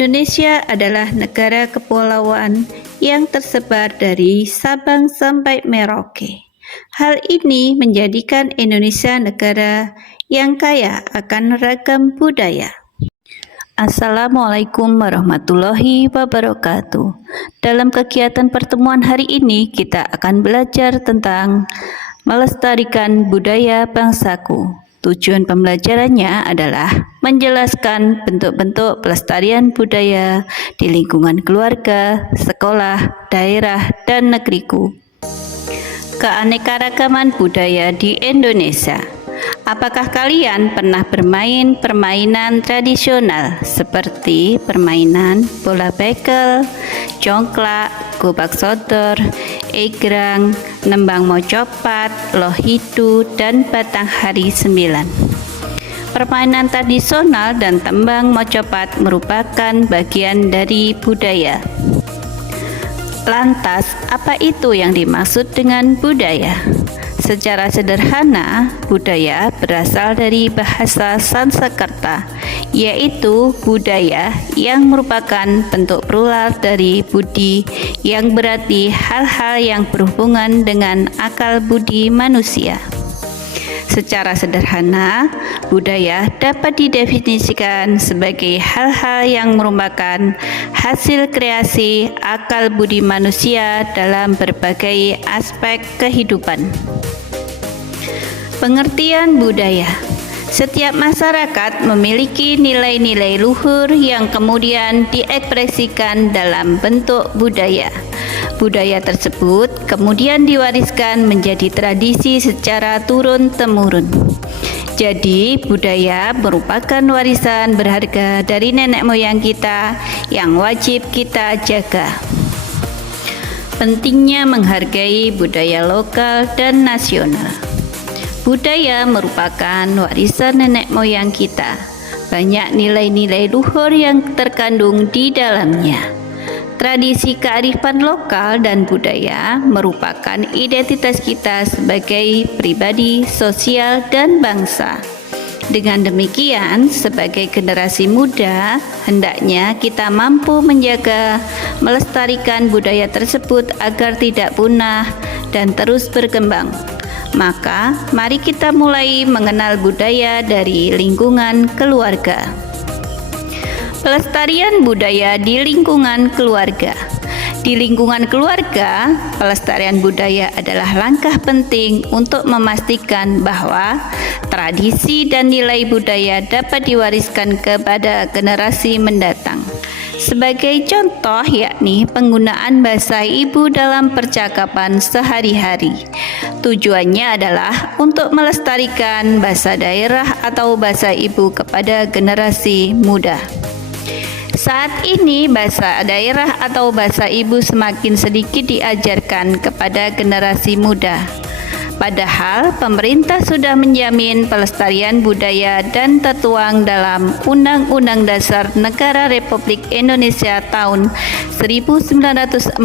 Indonesia adalah negara kepulauan yang tersebar dari Sabang sampai Merauke. Hal ini menjadikan Indonesia negara yang kaya akan ragam budaya. Assalamualaikum warahmatullahi wabarakatuh. Dalam kegiatan pertemuan hari ini, kita akan belajar tentang melestarikan budaya bangsaku. Tujuan pembelajarannya adalah menjelaskan bentuk-bentuk pelestarian budaya di lingkungan keluarga, sekolah, daerah, dan negeriku. Keanekaragaman budaya di Indonesia. Apakah kalian pernah bermain permainan tradisional seperti permainan bola bekel, congklak, gobak sodor, egrang, nembang mocopat, lohidu, dan batang hari 9? Permainan tradisional dan tembang mocopat merupakan bagian dari budaya. Lantas, apa itu yang dimaksud dengan budaya? Secara sederhana, budaya berasal dari bahasa Sanskerta, yaitu budaya yang merupakan bentuk plural dari budi, yang berarti hal-hal yang berhubungan dengan akal budi manusia. Secara sederhana, budaya dapat didefinisikan sebagai hal-hal yang merupakan hasil kreasi akal budi manusia dalam berbagai aspek kehidupan. Pengertian budaya. Setiap masyarakat memiliki nilai-nilai luhur yang kemudian diekspresikan dalam bentuk budaya. Budaya tersebut kemudian diwariskan menjadi tradisi secara turun-temurun. Jadi, budaya merupakan warisan berharga dari nenek moyang kita yang wajib kita jaga. Pentingnya menghargai budaya lokal dan nasional. Budaya merupakan warisan nenek moyang kita. Banyak nilai-nilai luhur yang terkandung di dalamnya. Tradisi kearifan lokal dan budaya merupakan identitas kita sebagai pribadi, sosial, dan bangsa. Dengan demikian, sebagai generasi muda, hendaknya kita mampu menjaga, melestarikan budaya tersebut agar tidak punah dan terus berkembang. Maka, mari kita mulai mengenal budaya dari lingkungan keluarga. Pelestarian budaya di lingkungan keluarga. Di lingkungan keluarga, pelestarian budaya adalah langkah penting untuk memastikan bahwa tradisi dan nilai budaya dapat diwariskan kepada generasi mendatang. Sebagai contoh, yakni penggunaan bahasa ibu dalam percakapan sehari-hari. Tujuannya adalah untuk melestarikan bahasa daerah atau bahasa ibu kepada generasi muda. Saat ini bahasa daerah atau bahasa ibu semakin sedikit diajarkan kepada generasi muda. Padahal pemerintah sudah menjamin pelestarian budaya dan tertuang dalam Undang-Undang Dasar Negara Republik Indonesia tahun 1945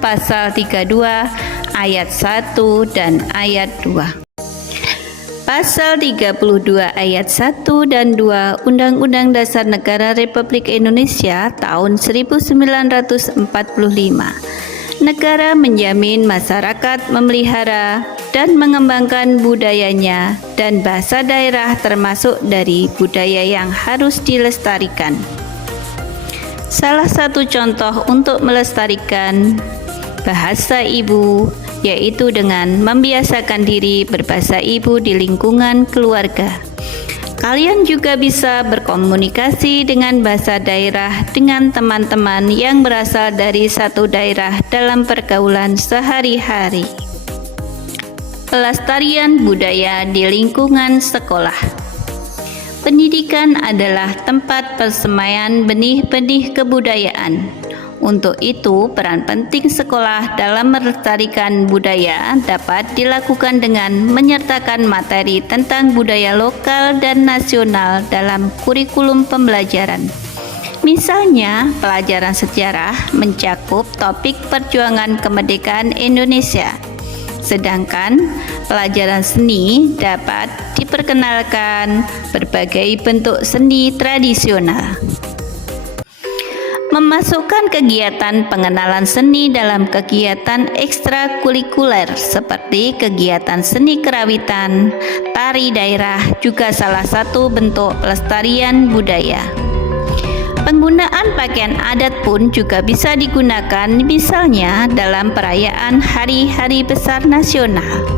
pasal 32 ayat 1 dan ayat 2. Pasal 32 ayat 1 dan 2 Undang-Undang Dasar Negara Republik Indonesia tahun 1945. Negara menjamin masyarakat memelihara dan mengembangkan budayanya dan bahasa daerah termasuk dari budaya yang harus dilestarikan. Salah satu contoh untuk melestarikan bahasa ibu yaitu dengan membiasakan diri berbahasa ibu di lingkungan keluarga. Kalian juga bisa berkomunikasi dengan bahasa daerah dengan teman-teman yang berasal dari satu daerah dalam pergaulan sehari-hari. Pelestarian budaya di lingkungan sekolah. Pendidikan adalah tempat persemaian benih-benih kebudayaan. Untuk itu, peran penting sekolah dalam melestarikan budaya dapat dilakukan dengan menyertakan materi tentang budaya lokal dan nasional dalam kurikulum pembelajaran. Misalnya, pelajaran sejarah mencakup topik perjuangan kemerdekaan Indonesia, sedangkan pelajaran seni dapat diperkenalkan berbagai bentuk seni tradisional. Memasukkan kegiatan pengenalan seni dalam kegiatan ekstrakurikuler seperti kegiatan seni kerawitan, tari daerah juga salah satu bentuk pelestarian budaya. Penggunaan pakaian adat pun juga bisa digunakan, misalnya dalam perayaan hari-hari besar nasional.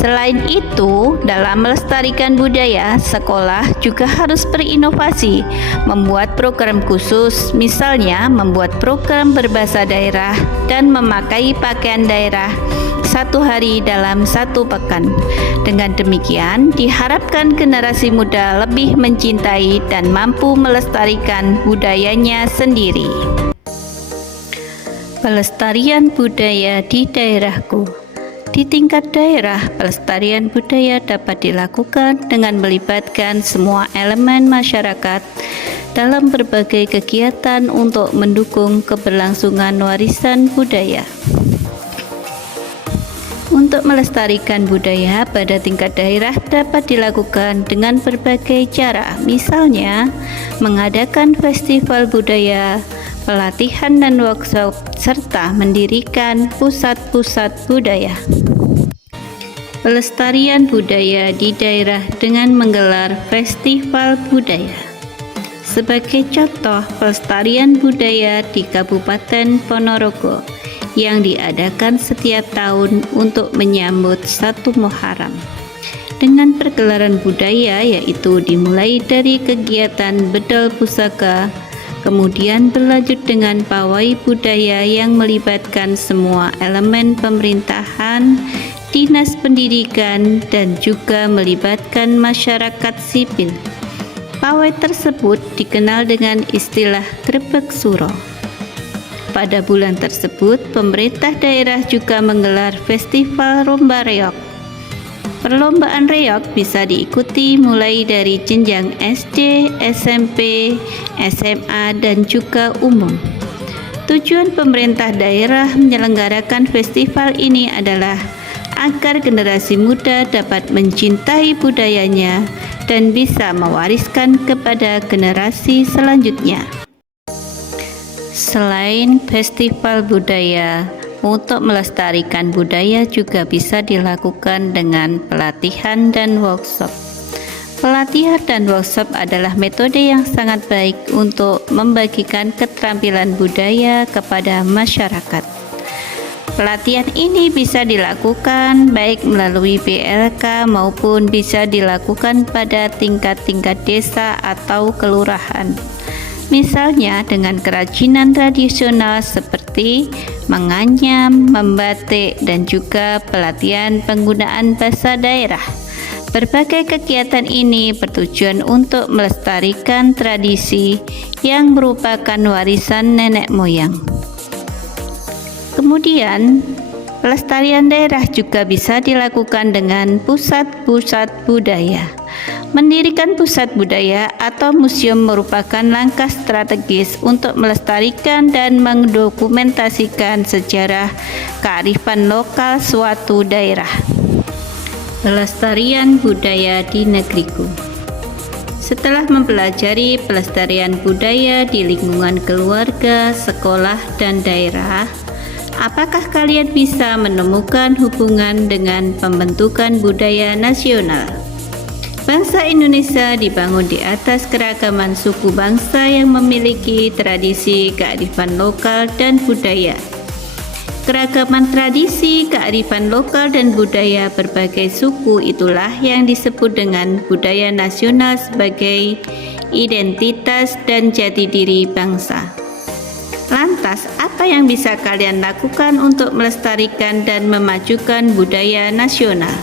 Selain itu, dalam melestarikan budaya, sekolah juga harus berinovasi, membuat program khusus, misalnya membuat program berbahasa daerah dan memakai pakaian daerah satu hari dalam satu pekan. Dengan demikian, diharapkan generasi muda lebih mencintai dan mampu melestarikan budayanya sendiri. Pelestarian budaya di daerahku. Di tingkat daerah, pelestarian budaya dapat dilakukan dengan melibatkan semua elemen masyarakat dalam berbagai kegiatan untuk mendukung keberlangsungan warisan budaya. Untuk melestarikan budaya pada tingkat daerah dapat dilakukan dengan berbagai cara, misalnya mengadakan festival budaya, pelatihan dan workshop, serta mendirikan pusat-pusat budaya. Pelestarian budaya di daerah dengan menggelar festival budaya. Sebagai contoh, pelestarian budaya di Kabupaten Ponorogo yang diadakan setiap tahun untuk menyambut 1 Muharram. Dengan pergelaran budaya yaitu dimulai dari kegiatan bedal pusaka, kemudian berlanjut dengan pawai budaya yang melibatkan semua elemen pemerintahan, dinas pendidikan, dan juga melibatkan masyarakat sipil. Pawai tersebut dikenal dengan istilah Grebeg Suro. Pada bulan tersebut, pemerintah daerah juga menggelar festival lomba reog. Perlombaan reog bisa diikuti mulai dari jenjang SD, SMP, SMA, dan juga umum. Tujuan pemerintah daerah menyelenggarakan festival ini adalah agar generasi muda dapat mencintai budayanya dan bisa mewariskan kepada generasi selanjutnya. Selain festival budaya, untuk melestarikan budaya juga bisa dilakukan dengan pelatihan dan workshop. Pelatihan dan workshop adalah metode yang sangat baik untuk membagikan keterampilan budaya kepada masyarakat. Pelatihan ini bisa dilakukan baik melalui PLK maupun bisa dilakukan pada tingkat-tingkat desa atau kelurahan. Misalnya dengan kerajinan tradisional seperti menganyam, membatik, dan juga pelatihan penggunaan bahasa daerah. Berbagai kegiatan ini bertujuan untuk melestarikan tradisi yang merupakan warisan nenek moyang. Kemudian, pelestarian daerah juga bisa dilakukan dengan pusat-pusat budaya. Mendirikan pusat budaya atau museum merupakan langkah strategis untuk melestarikan dan mendokumentasikan sejarah kearifan lokal suatu daerah. Pelestarian budaya di negeriku. Setelah mempelajari pelestarian budaya di lingkungan keluarga, sekolah, dan daerah, apakah kalian bisa menemukan hubungan dengan pembentukan budaya nasional? Bangsa Indonesia dibangun di atas keragaman suku bangsa yang memiliki tradisi, kearifan lokal, dan budaya. Keragaman tradisi, kearifan lokal, dan budaya berbagai suku itulah yang disebut dengan budaya nasional sebagai identitas dan jati diri bangsa. Lantas, apa yang bisa kalian lakukan untuk melestarikan dan memajukan budaya nasional?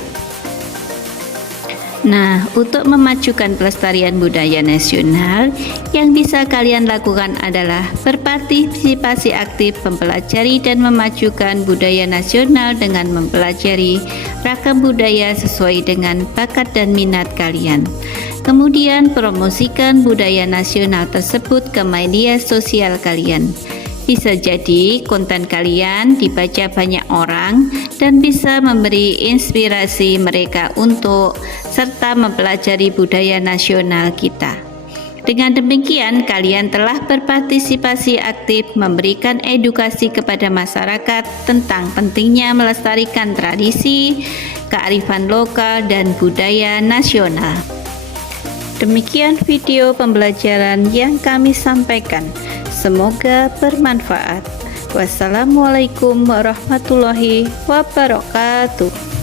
Nah, untuk memajukan pelestarian budaya nasional, yang bisa kalian lakukan adalah berpartisipasi aktif mempelajari dan memajukan budaya nasional dengan mempelajari ragam budaya sesuai dengan bakat dan minat kalian. Kemudian, promosikan budaya nasional tersebut ke media sosial kalian. Bisa jadi konten kalian dibaca banyak orang dan bisa memberi inspirasi mereka untuk serta mempelajari budaya nasional kita. Dengan demikian, kalian telah berpartisipasi aktif memberikan edukasi kepada masyarakat tentang pentingnya melestarikan tradisi, kearifan lokal, dan budaya nasional. Demikian video pembelajaran yang kami sampaikan. Semoga bermanfaat. Wassalamualaikum warahmatullahi wabarakatuh.